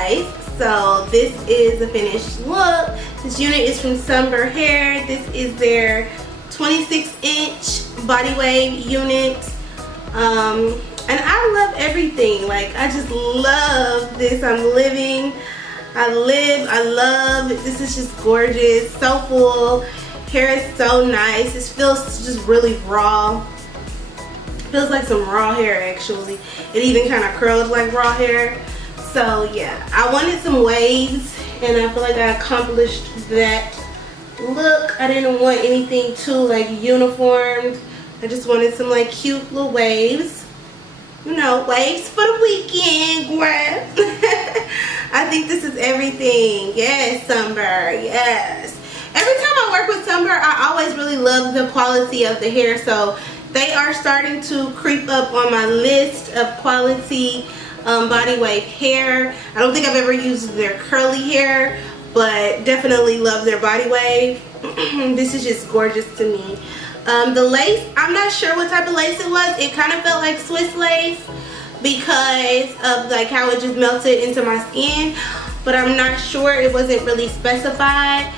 guys. So this is the finished look. This unit is from Sunber Hair. This is their 26-inch body wave unit. And I love everything. Like, I just love this. I love. This is just gorgeous. So full. Hair is so nice. It feels just really raw. Feels like some raw hair, actually. It even kind of curls like raw hair. So yeah, I wanted some waves, and I feel like I accomplished that look. I didn't want anything too like uniformed. I just wanted some like cute little waves. You know, waves for the weekend, girl. I think this is everything. Yes, Sunber, yes. Every time I work with Sunber, I always really love the quality of the hair. So they are starting to creep up on my list of quality body wave hair. I don't think I've ever used their curly hair, but definitely love their body wave. This is just gorgeous to me. The lace, I'm not sure what type of lace it was. It kind of felt like Swiss lace because of like how it just melted into my skin, but I'm not sure. It wasn't really specified.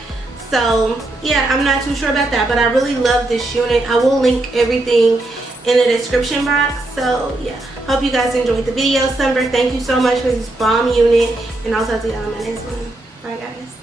So yeah, I'm not too sure about that, but I really love this unit. I will link everything in the description box. So yeah, hope you guys enjoyed the video. Sunber, thank you so much for this bomb unit, and I'll talk to you on my next one. Bye guys.